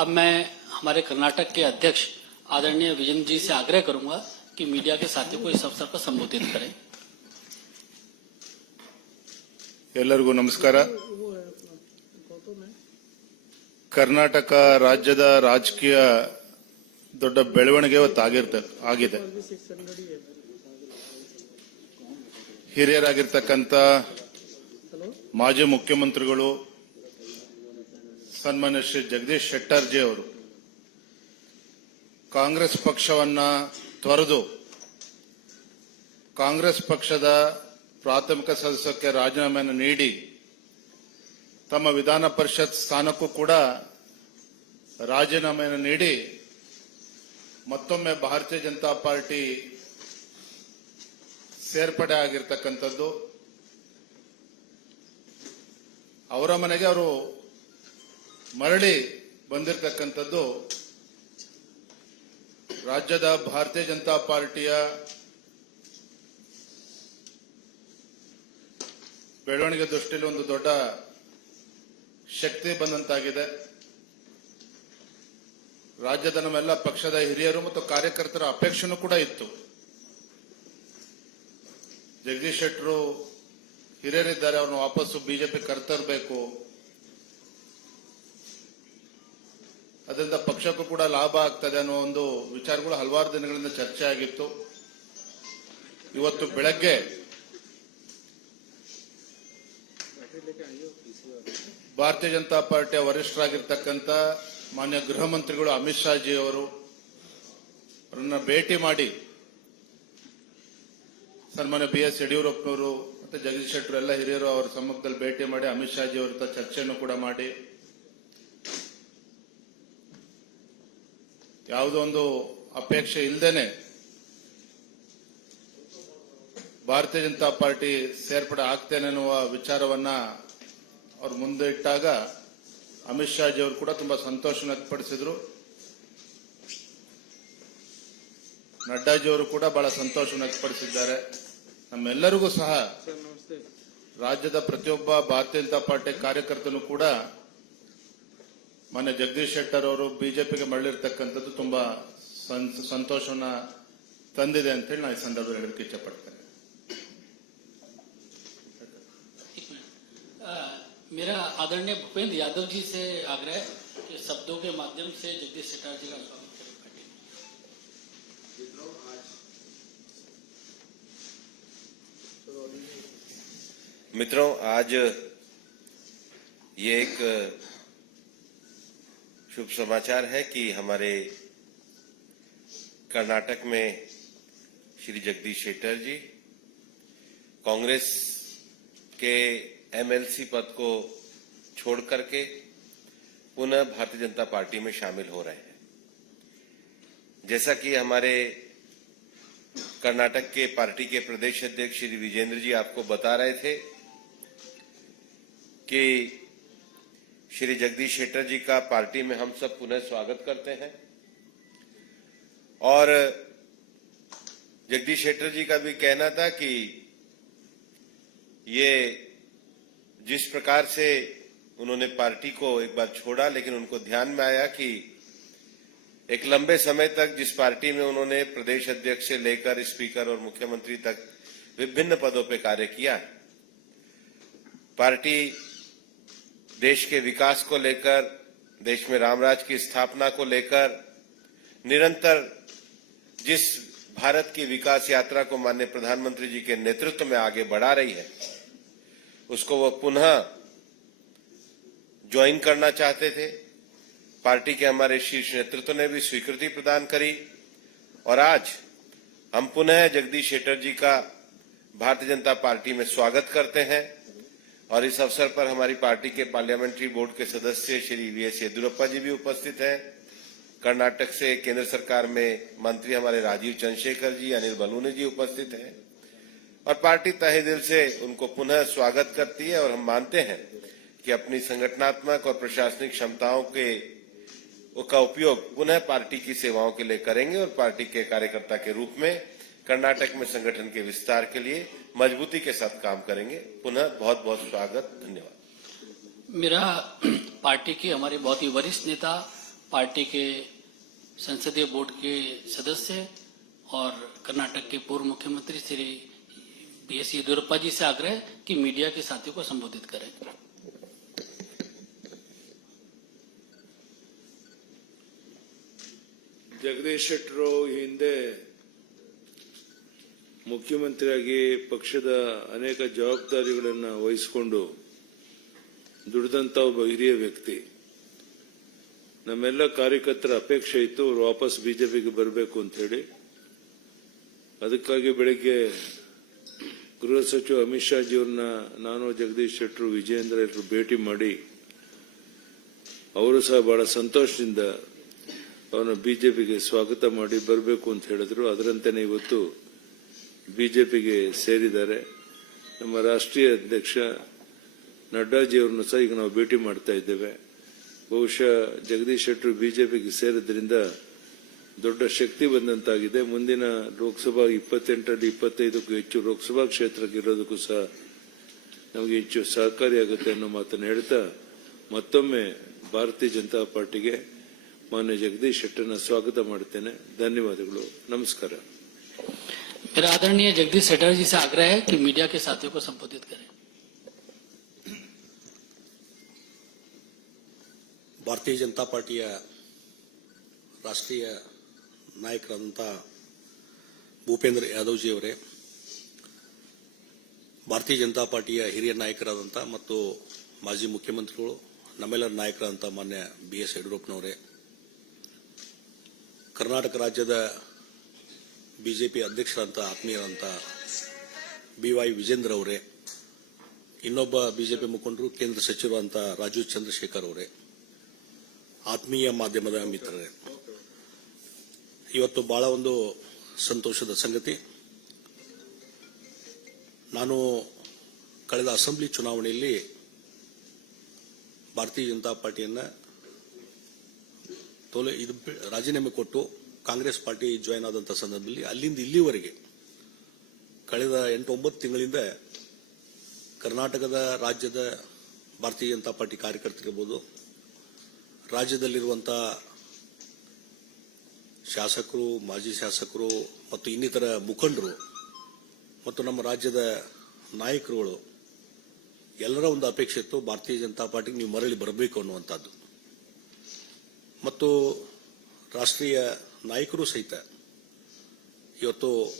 अब मैं हमारे कर्नाटक के अध्यक्ष आदरणीय विजन जी से आग्रह करूंगा कि मीडिया के साथियों को इस अवसर पर संबोधित करें ಎಲ್ಲರಿಗೂ ನಮಸ್ಕಾರ ಕರ್ನಾಟಕ ರಾಜ್ಯದ ರಾಜಕೀಯ ದೊಡ್ಡ ಬೆಳವಣಿಗೆ ಇವತ್ತು ಆಗಿರ್ತ ಆಗಿದೆ ಹಿರಿಯರಾಗಿರ್ತಕ್ಕಂಥ ಮಾಜಿ ಮುಖ್ಯಮಂತ್ರಿಗಳು ಸನ್ಮಾನ್ಯ ಶ್ರೀ ಜಗದೀಶ್ ಶೆಟ್ಟರ್ಜಿ ಅವರು ಕಾಂಗ್ರೆಸ್ ಪಕ್ಷವನ್ನ ತೊರೆದು ಕಾಂಗ್ರೆಸ್ ಪಕ್ಷದ ಪ್ರಾಥಮಿಕ ಸದಸ್ಯಕ್ಕೆ ರಾಜೀನಾಮೆಯನ್ನು ನೀಡಿ ತಮ್ಮ ವಿಧಾನ ಪರಿಷತ್ ಸ್ಥಾನಕ್ಕೂ ಕೂಡ ರಾಜೀನಾಮೆಯನ್ನು ನೀಡಿ ಮತ್ತೊಮ್ಮೆ ಭಾರತೀಯ ಜನತಾ ಪಾರ್ಟಿ ಸೇರ್ಪಡೆ ಆಗಿರ್ತಕ್ಕಂಥದ್ದು. ಅವರ ಮನೆಗೆ ಅವರು ಮರಳಿ ಬಂದಿರತಕ್ಕಂಥದ್ದು ರಾಜ್ಯದ ಭಾರತೀಯ ಜನತಾ ಪಾರ್ಟಿಯ ಬೆಳವಣಿಗೆ ದೃಷ್ಟಿಯಲ್ಲಿ ಒಂದು ದೊಡ್ಡ ಶಕ್ತಿ ಬಂದಂತಾಗಿದೆ. ರಾಜ್ಯದ ನಮ್ಮೆಲ್ಲ ಪಕ್ಷದ ಹಿರಿಯರು ಮತ್ತು ಕಾರ್ಯಕರ್ತರ ಅಪೇಕ್ಷೆನೂ ಕೂಡ ಇತ್ತು. ಜಗದೀಶ್ ಶೆಟ್ಟರು ಹಿರಿಯರಿದ್ದಾರೆ, ಅವ್ರನ್ನ ವಾಪಸ್ಸು ಬಿಜೆಪಿ ಕರ್ತರಬೇಕು. ಅದರಿಂದ ಪಕ್ಷಕ್ಕೂ ಕೂಡ ಲಾಭ ಆಗ್ತದೆ ಅನ್ನೋ ಒಂದು ವಿಚಾರಗಳು ಹಲವಾರು ದಿನಗಳಿಂದ ಚರ್ಚೆ ಆಗಿತ್ತು. ಇವತ್ತು ಬೆಳಗ್ಗೆ ಭಾರತೀಯ ಜನತಾ ಪಾರ್ಟಿಯ ವರಿಷ್ಠರಾಗಿರ್ತಕ್ಕಂಥ ಮಾನ್ಯ ಗೃಹ ಮಂತ್ರಿಗಳು ಅಮಿತ್ ಶಾ ಜಿ ಅವರು ಅವರನ್ನ ಭೇಟಿ ಮಾಡಿ ಸನ್ಮಾನ್ಯ ಬಿ ಎಸ್ ಯಡಿಯೂರಪ್ಪನವರು ಮತ್ತೆ ಜಗದೀಶ್ ಶೆಟ್ಟರು ಎಲ್ಲ ಹಿರಿಯರು ಅವರ ಸಮ್ಮುಖದಲ್ಲಿ ಭೇಟಿ ಮಾಡಿ ಅಮಿತ್ ಶಾ ಜಿ ಅವರ ಚರ್ಚೆಯನ್ನು ಕೂಡ ಮಾಡಿ. ಯಾವುದೋ ಒಂದು ಅಪೇಕ್ಷೆ ಇಲ್ಲದೇನೆ ಭಾರತೀಯ ಜನತಾ ಪಾರ್ಟಿ ಸೇರ್ಪಡೆ ಆಗ್ತೇನೆ ಅನ್ನುವ ವಿಚಾರವನ್ನ ಅವ್ರು ಮುಂದೆ ಇಟ್ಟಾಗ ಅಮಿತ್ ಶಾ ಜಿ ಅವರು ಕೂಡ ತುಂಬಾ ಸಂತೋಷ ವ್ಯಕ್ತಪಡಿಸಿದ್ರು. ನಡ್ಡಾಜಿ ಅವರು ಕೂಡ ಬಹಳ ಸಂತೋಷ ವ್ಯಕ್ತಪಡಿಸಿದ್ದಾರೆ. ನಮ್ಮೆಲ್ಲರಿಗೂ ಸಹ ರಾಜ್ಯದ ಪ್ರತಿಯೊಬ್ಬ ಭಾರತೀಯ ಜನತಾ ಪಾರ್ಟಿ ಕಾರ್ಯಕರ್ತನು ಕೂಡ ಮೊನ್ನೆ ಜಗದೀಶ್ ಶೆಟ್ಟರ್ ಅವರು ಬಿಜೆಪಿಗೆ ಮರಳಿರ್ತಕ್ಕಂಥದ್ದು ತುಂಬಾ ಸಂ- ಸಂತೋಷವನ್ನ ತಂದಿದೆ ಅಂತ ಹೇಳಿ ನಾನು ಈ ಸಂದರ್ಭದಲ್ಲಿ ಹೇಳಲಿಕ್ಕೆ ಇಚ್ಛಪಡ್ತೇನೆ एक मिनट अ, मेरा आदरणीय भूपेंद्र यादव जी से आग्रह है कि शब्दों के माध्यम से जगदीश शेट्टार जी का स्वागत करें पार्टी में। मित्रों आज ये एक शुभ समाचार है कि हमारे कर्नाटक में श्री जगदीश शेट्टर जी, कांग्रेस के एमएलसी पद को छोड़ करके पुनः भारतीय जनता पार्टी में शामिल हो रहे हैं। जैसा कि हमारे कर्नाटक के पार्टी के प्रदेश अध्यक्ष श्री विजेंद्र जी आपको बता रहे थे कि श्री जगदीश शेट्टर जी का पार्टी में हम सब पुनः स्वागत करते हैं। और जगदीश शेट्टर जी का भी कहना था कि ये जिस प्रकार से उन्होंने पार्टी को एक बार छोड़ा, लेकिन उनको ध्यान में आया कि एक लंबे समय तक जिस पार्टी में उन्होंने प्रदेश अध्यक्ष से लेकर स्पीकर और मुख्यमंत्री तक विभिन्न पदों पर कार्य किया, पार्टी देश के विकास को लेकर, देश में रामराज की स्थापना को लेकर, निरंतर जिस भारत की विकास यात्रा को माननीय प्रधानमंत्री जी के नेतृत्व में आगे बढ़ा रही है, उसको वो पुनः ज्वाइन करना चाहते थे। पार्टी के हमारे शीर्ष नेतृत्व ने भी स्वीकृति प्रदान करी और आज हम पुनः जगदीश शेट्टर जी का भारतीय जनता पार्टी में स्वागत करते हैं। और इस अवसर पर हमारी पार्टी के पार्लियामेंट्री बोर्ड के सदस्य श्री वी एस येदुरप्पा जी भी उपस्थित हैं। कर्नाटक से केंद्र सरकार में मंत्री हमारे राजीव चंद्रशेखर जी, अनिल बलूनी जी उपस्थित हैं। और पार्टी तहे दिल से उनको पुनः स्वागत करती है और हम मानते हैं कि अपनी संगठनात्मक और प्रशासनिक क्षमताओं के का उपयोग पुनः पार्टी की सेवाओं के लिए करेंगे और पार्टी के कार्यकर्ता के रूप में कर्नाटक में संगठन के विस्तार के लिए मजबूती के साथ काम करेंगे। पुनः बहुत बहुत स्वागत धन्यवाद। मेरा पार्टी के हमारे बहुत ही वरिष्ठ नेता पार्टी के संसदीय बोर्ड के सदस्य और कर्नाटक के पूर्व मुख्यमंत्री श्री पी एस येदियुरप्पा जी से आग्रह कि मीडिया के साथियों को संबोधित करें। जगदीश शेट्रो हिंदे। ಮುಖ್ಯಮಂತ್ರಿಯಾಗಿ ಪಕ್ಷದ ಅನೇಕ ಜವಾಬ್ದಾರಿಗಳನ್ನು ವಹಿಸಿಕೊಂಡು ದುಡಿದಂತ ಒಬ್ಬ ಹಿರಿಯ ವ್ಯಕ್ತಿ. ನಮ್ಮೆಲ್ಲ ಕಾರ್ಯಕರ್ತರ ಅಪೇಕ್ಷೆ ಇತ್ತು ಅವರು ವಾಪಸ್ ಬಿಜೆಪಿಗೆ ಬರಬೇಕು ಅಂತ ಹೇಳಿ. ಅದಕ್ಕಾಗಿ ಬೆಳಗ್ಗೆ ಗೃಹ ಸಚಿವ ಅಮಿತ್ ಶಾ ಜಿಯವ್ರನ್ನ ನಾನು, ಜಗದೀಶ್ ಶೆಟ್ಟರು, ವಿಜಯೇಂದ್ರ ಎಲ್ಲರೂ ಭೇಟಿ ಮಾಡಿ ಅವರು ಸಹ ಬಹಳ ಸಂತೋಷದಿಂದ ಅವನು ಬಿಜೆಪಿಗೆ ಸ್ವಾಗತ ಮಾಡಿ ಬರಬೇಕು ಅಂತ ಹೇಳಿದ್ರು. ಅದರಂತೆಯೇ ಇವತ್ತು ಬಿಜೆಪಿಗೆ ಸೇರಿದ್ದಾರೆ. ನಮ್ಮ ರಾಷ್ಟ್ರೀಯ ಅಧ್ಯಕ್ಷ ನಡ್ಡಾಜಿಯವ್ರನ್ನ ಸಹ ಈಗ ನಾವು ಭೇಟಿ ಮಾಡ್ತಾ ಇದ್ದೇವೆ. ಬಹುಶಃ ಜಗದೀಶ್ ಶೆಟ್ಟರು ಬಿಜೆಪಿಗೆ ಸೇರಿದ್ರಿಂದ ದೊಡ್ಡ ಶಕ್ತಿ ಬಂದಂತಾಗಿದೆ. ಮುಂದಿನ ಲೋಕಸಭಾ ಇಪ್ಪತ್ತೆಂಟರಲ್ಲಿ ಇಪ್ಪತ್ತೈದಕ್ಕೂ ಹೆಚ್ಚು ಲೋಕಸಭಾ ಕ್ಷೇತ್ರಕ್ಕೆ ಇರೋದಕ್ಕೂ ಸಹ ನಮಗೆ ಹೆಚ್ಚು ಸಹಕಾರಿಯಾಗುತ್ತೆ ಅನ್ನೋ ಮಾತನ್ನು ಹೇಳ್ತಾ ಮತ್ತೊಮ್ಮೆ ಭಾರತೀಯ ಜನತಾ ಪಾರ್ಟಿಗೆ ಮಾನ್ಯ ಜಗದೀಶ್ ಶೆಟ್ಟರ್ನ ಸ್ವಾಗತ ಮಾಡುತ್ತೇನೆ. ಧನ್ಯವಾದಗಳು. ನಮಸ್ಕಾರ. मेरा आदरणीय जगदीश शेट्टर जी से आग्रह है कि मीडिया के साथियों को संबोधित करें ಭಾರತೀಯ ಜನತಾ ಪಾರ್ಟಿಯ ರಾಷ್ಟ್ರೀಯ ನಾಯಕರಾದಂಥ ಭೂಪೇಂದ್ರ ಯಾದವ್ಜಿ ಅವರೇ ಭಾರತೀಯ ಜನತಾ ಪಾರ್ಟಿಯ ಹಿರಿಯ ನಾಯಕರಾದಂಥ ಮತ್ತು ಮಾಜಿ ಮುಖ್ಯಮಂತ್ರಿಗಳು ನಮ್ಮೆಲ್ಲರ ನಾಯಕರಾದಂಥ ಮಾನ್ಯ ಬಿ ಎಸ್ ಯಡಿಯೂರಪ್ಪನವರೇ ಕರ್ನಾಟಕ ರಾಜ್ಯದ ಬಿಜೆಪಿ ಅಧ್ಯಕ್ಷರಂತ, ಆತ್ಮೀಯರಂತ ಬಿ ವೈ ವಿಜೇಂದ್ರ ಅವರೇ, ಇನ್ನೊಬ್ಬ ಬಿಜೆಪಿ ಮುಖಂಡರು, ಕೇಂದ್ರ ಸಚಿವರಂತ ರಾಜೀವ್ ಚಂದ್ರಶೇಖರ್ ಅವರೇ, ಆತ್ಮೀಯ ಮಾಧ್ಯಮದ ಮಿತ್ರರೇ. ಇವತ್ತು ಬಹಳ ಒಂದು ಸಂತೋಷದ ಸಂಗತಿ. ನಾನು ಕಳೆದ ಅಸೆಂಬ್ಲಿ ಚುನಾವಣೆಯಲ್ಲಿ ಭಾರತೀಯ ಜನತಾ ಪಾರ್ಟಿಯನ್ನು ತೋಲೆ ಇದು ರಾಜೀನಾಮೆ ಕೊಟ್ಟು ಕಾಂಗ್ರೆಸ್ ಪಾರ್ಟಿ ಜಾಯ್ನ್ ಆದಂಥ ಸಂದರ್ಭದಲ್ಲಿ ಅಲ್ಲಿಂದ ಇಲ್ಲಿವರೆಗೆ ಕಳೆದ ಎಂಟು ಒಂಬತ್ತು ತಿಂಗಳಿಂದ ಕರ್ನಾಟಕದ ರಾಜ್ಯದ ಭಾರತೀಯ ಜನತಾ ಪಾರ್ಟಿ ಕಾರ್ಯಕರ್ತರಿರ್ಬೋದು ರಾಜ್ಯದಲ್ಲಿರುವಂಥ ಶಾಸಕರು, ಮಾಜಿ ಶಾಸಕರು ಮತ್ತು ಇನ್ನಿತರ ಮುಖಂಡರು ಮತ್ತು ನಮ್ಮ ರಾಜ್ಯದ ನಾಯಕರುಗಳು, ಎಲ್ಲರ ಒಂದು ಅಪೇಕ್ಷೆ ಇತ್ತು, ಭಾರತೀಯ ಜನತಾ ಪಾರ್ಟಿಗೆ ನೀವು ಮರಳಿ ಬರಬೇಕು ಅನ್ನುವಂಥದ್ದು. ಮತ್ತು ರಾಷ್ಟ್ರೀಯ ನಾಯಕರು ಸಹಿತ ಇವತ್ತು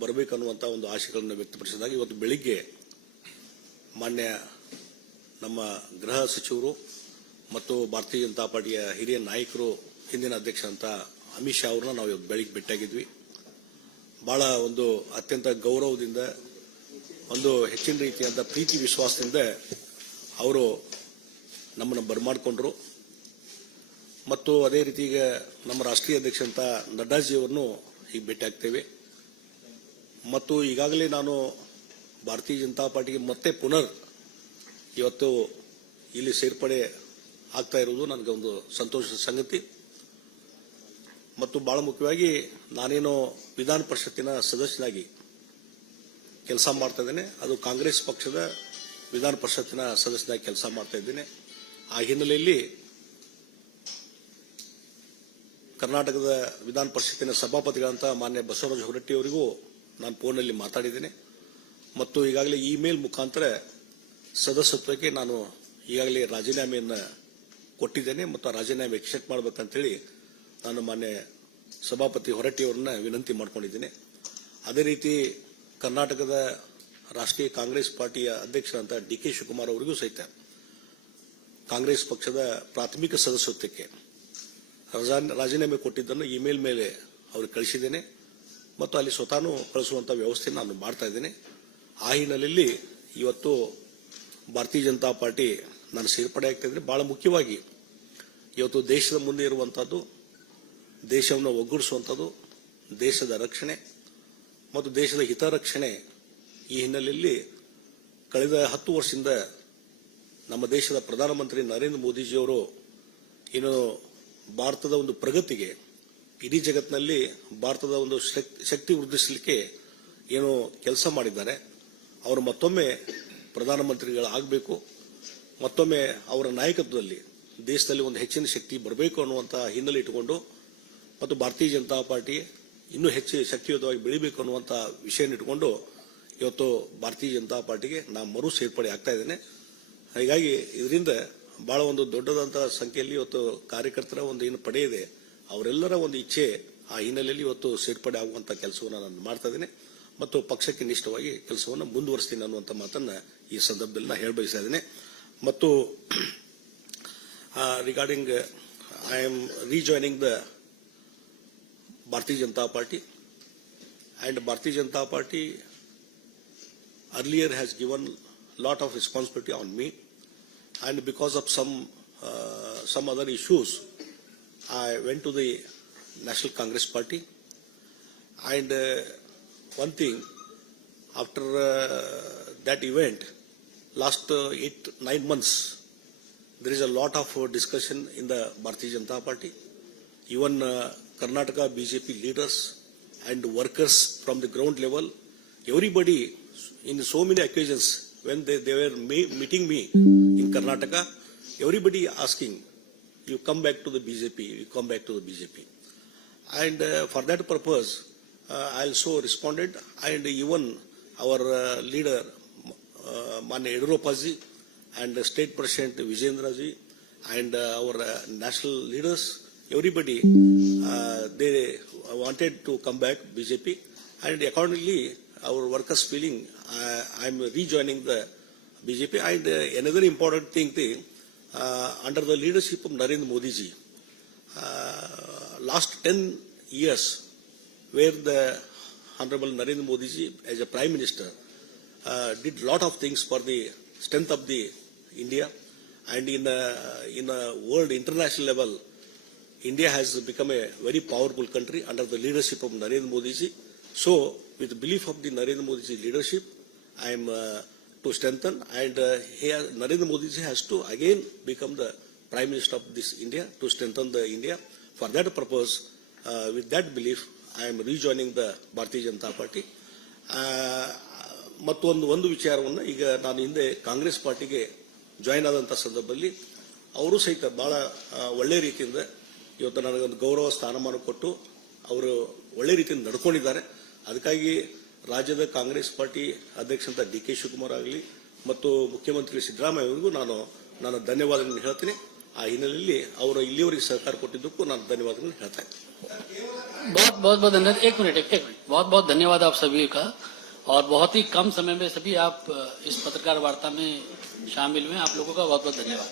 ಬರಬೇಕನ್ನುವಂಥ ಒಂದು ಆಶೆಗಳನ್ನು ವ್ಯಕ್ತಪಡಿಸಿದಾಗ ಇವತ್ತು ಬೆಳಿಗ್ಗೆ ಮಾನ್ಯ ನಮ್ಮ ಗೃಹ ಸಚಿವರು ಮತ್ತು ಭಾರತೀಯ ಜನತಾ ಪಾರ್ಟಿಯ ಹಿರಿಯ ನಾಯಕರು, ಹಿಂದಿನ ಅಧ್ಯಕ್ಷ ಅಂತ ಅಮಿತ್ ಶಾ ಅವ್ರನ್ನ ನಾವು ಇವತ್ತು ಬೆಳಿಗ್ಗೆ ಭೇಟಿಯಾಗಿದ್ವಿ. ಬಹಳ ಒಂದು ಅತ್ಯಂತ ಗೌರವದಿಂದ, ಒಂದು ಹೆಚ್ಚಿನ ರೀತಿಯಾದ ಪ್ರೀತಿ ವಿಶ್ವಾಸದಿಂದ ಅವರು ನಮ್ಮನ್ನು ಬರಮಾಡಿಕೊಂಡ್ರು. ಮತ್ತು ಅದೇ ರೀತಿ ಈಗ ನಮ್ಮ ರಾಷ್ಟ್ರೀಯ ಅಧ್ಯಕ್ಷ ಅಂತ ನಡ್ಡಾಜಿಯವರನ್ನು ಈಗ ಭೇಟಿಯಾಗ್ತೇವೆ ಮತ್ತು ಈಗಾಗಲೇ ನಾನು ಭಾರತೀಯ ಜನತಾ ಪಾರ್ಟಿಗೆ ಮತ್ತೆ ಪುನರ್ ಇವತ್ತು ಇಲ್ಲಿ ಸೇರ್ಪಡೆ ಆಗ್ತಾ ಇರುವುದು ನನಗೆ ಒಂದು ಸಂತೋಷದ ಸಂಗತಿ. ಮತ್ತು ಬಹಳ ಮುಖ್ಯವಾಗಿ ನಾನೇನು ವಿಧಾನ ಪರಿಷತ್ತಿನ ಸದಸ್ಯನಾಗಿ ಕೆಲಸ ಮಾಡ್ತಾ ಇದ್ದೇನೆ. ಅದು ಕಾಂಗ್ರೆಸ್ ಪಕ್ಷದ ವಿಧಾನ ಪರಿಷತ್ತಿನ ಸದಸ್ಯನಾಗಿ ಕೆಲಸ ಮಾಡ್ತಾ ಇದ್ದೇನೆ. ಆ ಹಿನ್ನೆಲೆಯಲ್ಲಿ ಕರ್ನಾಟಕದ ವಿಧಾನ ಪರಿಷತ್ತಿನ ಸಭಾಪತಿಗಳಂತ ಮಾನ್ಯ ಬಸವರಾಜ ಹೊರಟ್ಟಿ ಅವರಿಗೂ ನಾನು ಫೋನಲ್ಲಿ ಮಾತಾಡಿದ್ದೇನೆ. ಮತ್ತು ಈಗಾಗಲೇ ಇಮೇಲ್ ಮುಖಾಂತರ ಸದಸ್ಯತ್ವಕ್ಕೆ ನಾನು ಈಗಾಗಲೇ ರಾಜೀನಾಮೆಯನ್ನು ಕೊಟ್ಟಿದ್ದೇನೆ ಮತ್ತು ಆ ರಾಜೀನಾಮೆ ಎಕ್ಸೆಪ್ಟ್ ಮಾಡಬೇಕಂತೇಳಿ ನಾನು ಮಾನ್ಯ ಸಭಾಪತಿ ಹೊರಟ್ಟಿ ಅವರನ್ನ ವಿನಂತಿ ಮಾಡಿಕೊಂಡಿದ್ದೇನೆ. ಅದೇ ರೀತಿ ಕರ್ನಾಟಕದ ರಾಷ್ಟ್ರೀಯ ಕಾಂಗ್ರೆಸ್ ಪಾರ್ಟಿಯ ಅಧ್ಯಕ್ಷರಂತ ಡಿ ಕೆ ಶಿವಕುಮಾರ್ ಅವರಿಗೂ ಸಹಿತ ಕಾಂಗ್ರೆಸ್ ಪಕ್ಷದ ಪ್ರಾಥಮಿಕ ಸದಸ್ಯತ್ವಕ್ಕೆ ರಾಜೀನಾಮೆ ಕೊಟ್ಟಿದ್ದನ್ನು ಇಮೇಲ್ ಮೇಲೆ ಅವ್ರಿಗೆ ಕಳಿಸಿದ್ದೇನೆ. ಮತ್ತು ಅಲ್ಲಿ ಸ್ವತಃ ಕಳಿಸುವಂತ ವ್ಯವಸ್ಥೆ ನಾನು ಮಾಡ್ತಾ ಇದ್ದೇನೆ. ಆ ಹಿನ್ನೆಲೆಯಲ್ಲಿ ಇವತ್ತು ಭಾರತೀಯ ಜನತಾ ಪಾರ್ಟಿ ನಾನು ಸೇರ್ಪಡೆ ಆಗ್ತಾ ಇದ್ರೆ ಬಹಳ ಮುಖ್ಯವಾಗಿ ಇವತ್ತು ದೇಶದ ಮುಂದೆ ಇರುವಂಥದ್ದು, ದೇಶವನ್ನು ಒಗ್ಗೂಡಿಸುವಂಥದ್ದು, ದೇಶದ ರಕ್ಷಣೆ ಮತ್ತು ದೇಶದ ಹಿತರಕ್ಷಣೆ ಈ ಹಿನ್ನೆಲೆಯಲ್ಲಿ ಕಳೆದ ಹತ್ತು ವರ್ಷದಿಂದ ನಮ್ಮ ದೇಶದ ಪ್ರಧಾನಮಂತ್ರಿ ನರೇಂದ್ರ ಮೋದಿಜಿಯವರು ಏನು ಭಾರತದ ಒಂದು ಪ್ರಗತಿಗೆ, ಇಡೀ ಜಗತ್ತಿನಲ್ಲಿ ಭಾರತದ ಒಂದು ಶಕ್- ಶಕ್ತಿ ವೃದ್ಧಿಸಲಿಕ್ಕೆ ಏನು ಕೆಲಸ ಮಾಡಿದ್ದಾರೆ. ಅವರು ಮತ್ತೊಮ್ಮೆ ಪ್ರಧಾನಮಂತ್ರಿಗಳಾಗಬೇಕು ಮತ್ತೊಮ್ಮೆ ಅವರ ನಾಯಕತ್ವದಲ್ಲಿ ದೇಶದಲ್ಲಿ ಒಂದು ಹೆಚ್ಚಿನ ಶಕ್ತಿ ಬರಬೇಕು ಅನ್ನುವಂಥ ಹಿನ್ನೆಲೆ ಇಟ್ಟುಕೊಂಡು ಮತ್ತು ಭಾರತೀಯ ಜನತಾ ಪಾರ್ಟಿ ಇನ್ನೂ ಹೆಚ್ಚು ಶಕ್ತಿಯುತವಾಗಿ ಬೆಳಿಬೇಕು ಅನ್ನುವಂಥ ವಿಷಯ ಇಟ್ಟುಕೊಂಡು ಇವತ್ತು ಭಾರತೀಯ ಜನತಾ ಪಾರ್ಟಿಗೆ ನಾನು ಮರು ಸೇರ್ಪಡೆ ಆಗ್ತಾ ಇದ್ದೇನೆ. ಹೀಗಾಗಿ ಇದರಿಂದ ಬಹಳ ಒಂದು ದೊಡ್ಡದಂತಹ ಸಂಖ್ಯೆಯಲ್ಲಿ ಇವತ್ತು ಕಾರ್ಯಕರ್ತರ ಒಂದು ಏನು ಪಡೆ ಇದೆ, ಅವರೆಲ್ಲರ ಒಂದು ಇಚ್ಛೆ ಆ ಹಿನ್ನೆಲೆಯಲ್ಲಿ ಇವತ್ತು ಸೇರ್ಪಡೆ ಆಗುವಂತ ಕೆಲಸವನ್ನು ನಾನು ಮಾಡ್ತಾ ಇದ್ದೇನೆ. ಮತ್ತು ಪಕ್ಷಕ್ಕೆ ನಿಷ್ಠವಾಗಿ ಕೆಲಸವನ್ನು ಮುಂದುವರಿಸ್ತೀನಿ ಅನ್ನುವಂಥ ಮಾತನ್ನ ಈ ಸಂದರ್ಭದಲ್ಲಿ ನಾನು ಹೇಳ ಬಯಸ್ತಾ ಇದ್ದೇನೆ. ಮತ್ತು regarding I am rejoining the Bharatiya Janata party. And Bharatiya Janata party earlier has given lot of responsibility on me. And because of some, uh, some other issues, I went to the National Congress Party. And uh, one thing, after uh, that event, last uh, eight, nine months, there is a lot of uh, discussion in the Bharatiya Janata Party. Even uh, Karnataka BJP leaders and workers from the ground level, everybody in so many occasions when they, they were meeting me in Karnataka, everybody asking, you come back to the BJP, you come back to the BJP. And uh, for that purpose, uh, I also responded, and even our uh, leader, uh, Mane and State President Vijendraji, and uh, our uh, national leaders, everybody, uh, they wanted to come back BJP, and accordingly, our workers feeling uh, I'm rejoining the BJP. And another important thing, thing uh, under the leadership of Narendra Modi ji, uh, last 10 years, where the Honorable Narendra Modi ji, as a Prime Minister, did lot of things for the strength of the India, and in a, in a world international level, India has become a very powerful country under the leadership of Narendra Modi ji. So, with the belief of the Narendra Modi ji leadership, I am uh, to strengthen, and uh, here Narendra Modi has to again become the Prime Minister of this India to strengthen the India. For that purpose, uh, with that belief, I am rejoining the Bharatiya Janata Party. Uh, ಮತ್ತೊಂದು ಒಂದು ವಿಚಾರವನ್ನು ಈಗ ನಾನು ಹಿಂದೆ ಕಾಂಗ್ರೆಸ್ ಪಾರ್ಟಿಗೆ join ಆದಂಥ ಸಂದರ್ಭದಲ್ಲಿ ಅವರು ಸಹಿತ ಭಾಳ ಒಳ್ಳೆ ರೀತಿಯಿಂದ ಇವತ್ತು ನನಗೊಂದು ಗೌರವ ಸ್ಥಾನಮಾನ ಕೊಟ್ಟು ಅವರು ಒಳ್ಳೆ ರೀತಿಯಿಂದ ನಡ್ಕೊಂಡಿದ್ದಾರೆ ಅದಕ್ಕಾಗಿ ರಾಜ್ಯದ ಕಾಂಗ್ರೆಸ್ ಪಾರ್ಟಿ ಅಧ್ಯಕ್ಷಂತ ಡಿ ಕೆ ಶಿವಕುಮಾರ್ ಆಗಲಿ ಮತ್ತು ಮುಖ್ಯಮಂತ್ರಿ ಸಿದ್ದರಾಮಯ್ಯ ಅವರಿಗೂ ನಾನು ನಾನು ಧನ್ಯವಾದಗಳನ್ನು ಹೇಳ್ತೀನಿ ಆ ಹಿನ್ನೆಲೆಯಲ್ಲಿ ಅವರು ಇಲ್ಲಿಯವರೆಗೆ ಸಹಕಾರ ಕೊಟ್ಟಿದ್ದಕ್ಕೂ ನಾನು ಧನ್ಯವಾದಗಳನ್ನು ಹೇಳ್ತಾ ಇದ್ದೀನಿ बहुत बहुत बहुत धन्यवाद एक मिनट एक एक मिनट बहुत बहुत धन्यवाद आप सभी का और बहुत ही कम समय में सभी आप अ, इस पत्रकार वार्ता में शामिल हुए आप लोगों का बहुत बहुत धन्यवाद